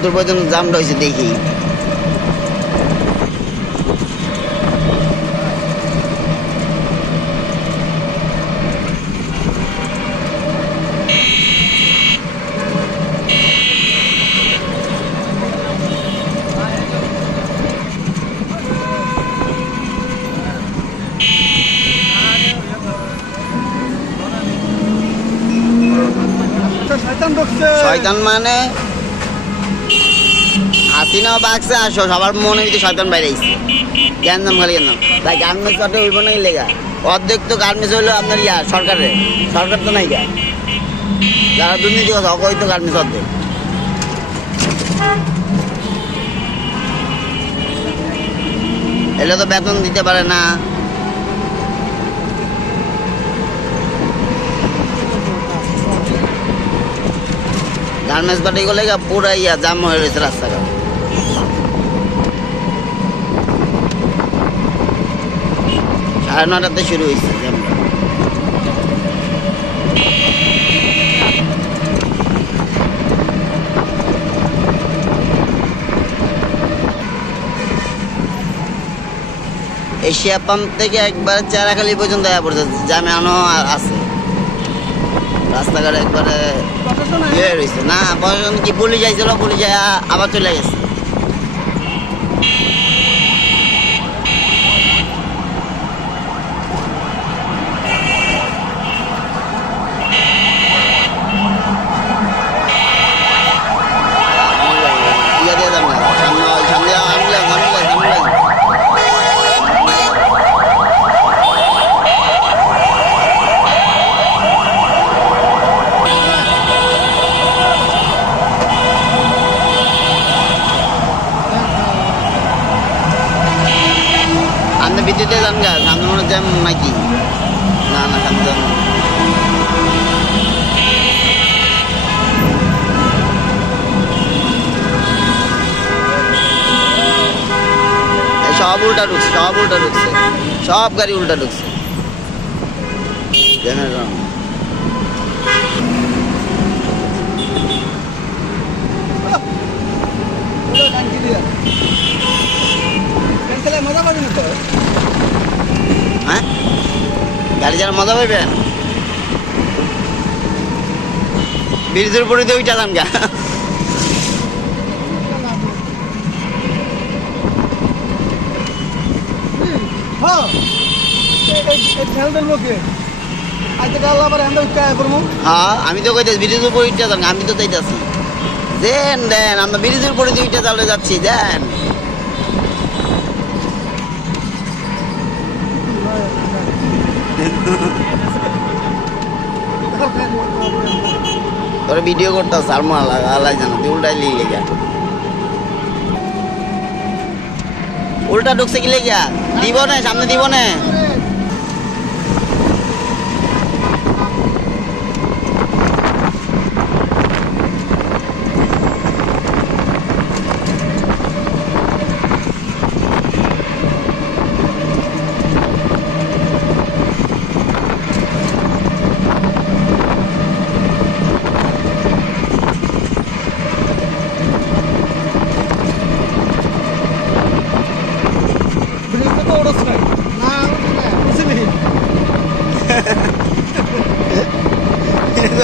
কতদূর পর্যন্ত জামটা হয়েছে দেখি। শয়তান মানে হাসিনাও বাগছে আর সবার মনে ভিতরে শয়তান বাইরে আইছে। কেন নাম খালি কেন তাই গার্মেন্টস পাঠে উঠব না লেগা অর্ধেক তো গার্মেন্টস হইলো আপনার সরকারের, সরকার তো নাই গা, যারা দুর্নীতি কথা অবৈধ গার্মেন্টস অর্ধেক। এলে তো বেতন দিতে পারে না। গার্মেন্টস পার্টি গুলো পুরা জাম হয়ে রয়েছে রাস্তাঘাট। সাড়ে 9টাতে শুরু হয়েছে জ্যামটা। এশিয়া পাম্প থেকে একবার চারাখালি পর্যন্ত পড়ছে জ্যামে এখনো আছে রাস্তাঘাট একবারে ইয়ে রয়েছে। না প্রশাসন কি পুলিশ আইছিল, পুলিশ আবার চলে গেছে। ইয়ে দিয়ে যান না সামনে সামনে বিদ্যুতে যান গা সামনে মনে জ্যাম নাকি? না না সামনে যান সব উল্টা ঢুকছে, সব উল্টা ঢুকছে, সব গাড়ি উল্টা ঢুকছে। হ্যাঁ গাড়ি যারা মজা পাইবেন ব্রিজের উপরে দিয়ে ওইটা যান গা। হ্যাঁ আমি তো কইতেছি ব্রিজের উপরে উঠতে যান, আমি তো চাইতেছি দেন দেন আমরা ব্রিজের উপরে দিয়ে উঠতে চালে যাচ্ছি দেন। তোরা ভিডিও করতাস আর মালা আলাই জানো তুই উল্টাই লিয়ে গা উল্টা ঢুকছে কি লেগা দিব না সামনে দিব না।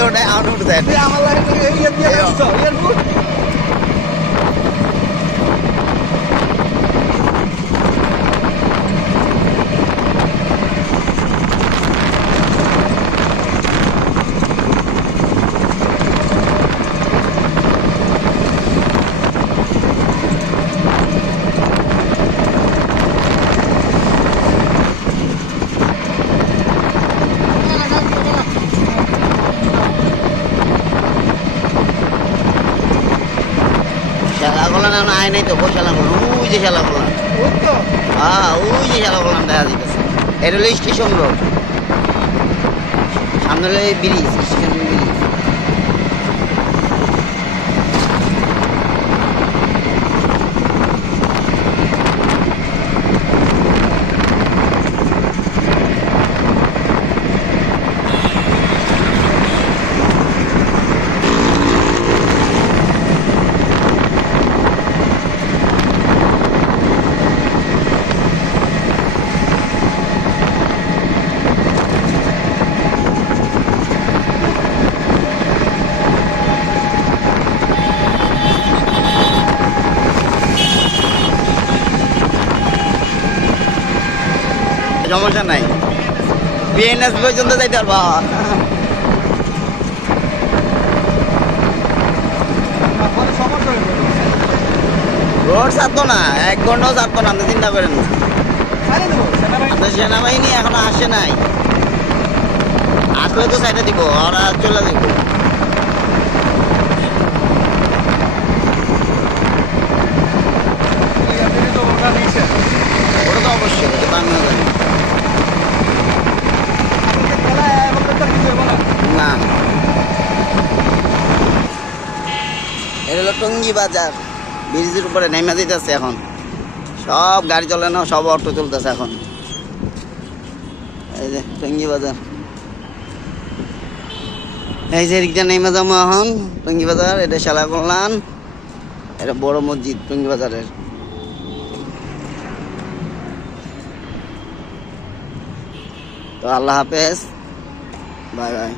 ওটাই আউট উঠছে আমার লাগে আয় নাই তো বসালাম ওই যে খেলা করলাম। হ্যাঁ ওই যে খেলা করলাম দেখা যেতেছে। এটা হলো স্টেশন রোড, সামনে হলো ব্রিজ, স্টেশন ব্রিজ। সমস্যা নাই, বিএনএস পর্যন্ত যাইতে পারবা। রোড ছাড়তো না, 1 ঘন্টাও ছাড়তো না, আপনি চিন্তা করেন না। আপনার সেনাবাহিনী এখনো আসে নাই, আসলে তো সাইডে দিব, ওরা চলে দিব। ওটা তো অবশ্যই, এটা বাংলা জানি না। এটা হলো টঙ্গী বাজার, ব্রিজের উপরে নেমে দিতেছে এখন, সব গাড়ি চলে না, সব অটো চলতেছে এখন। এই যে টঙ্গী বাজার, এই যে এদিকটা নেমে যাবো এখন টঙ্গী বাজার। এটা শালা কল্যাণ, এটা বড় মসজিদ টঙ্গী বাজারের। তো আল্লাহ হাফেজ, বাই বাই।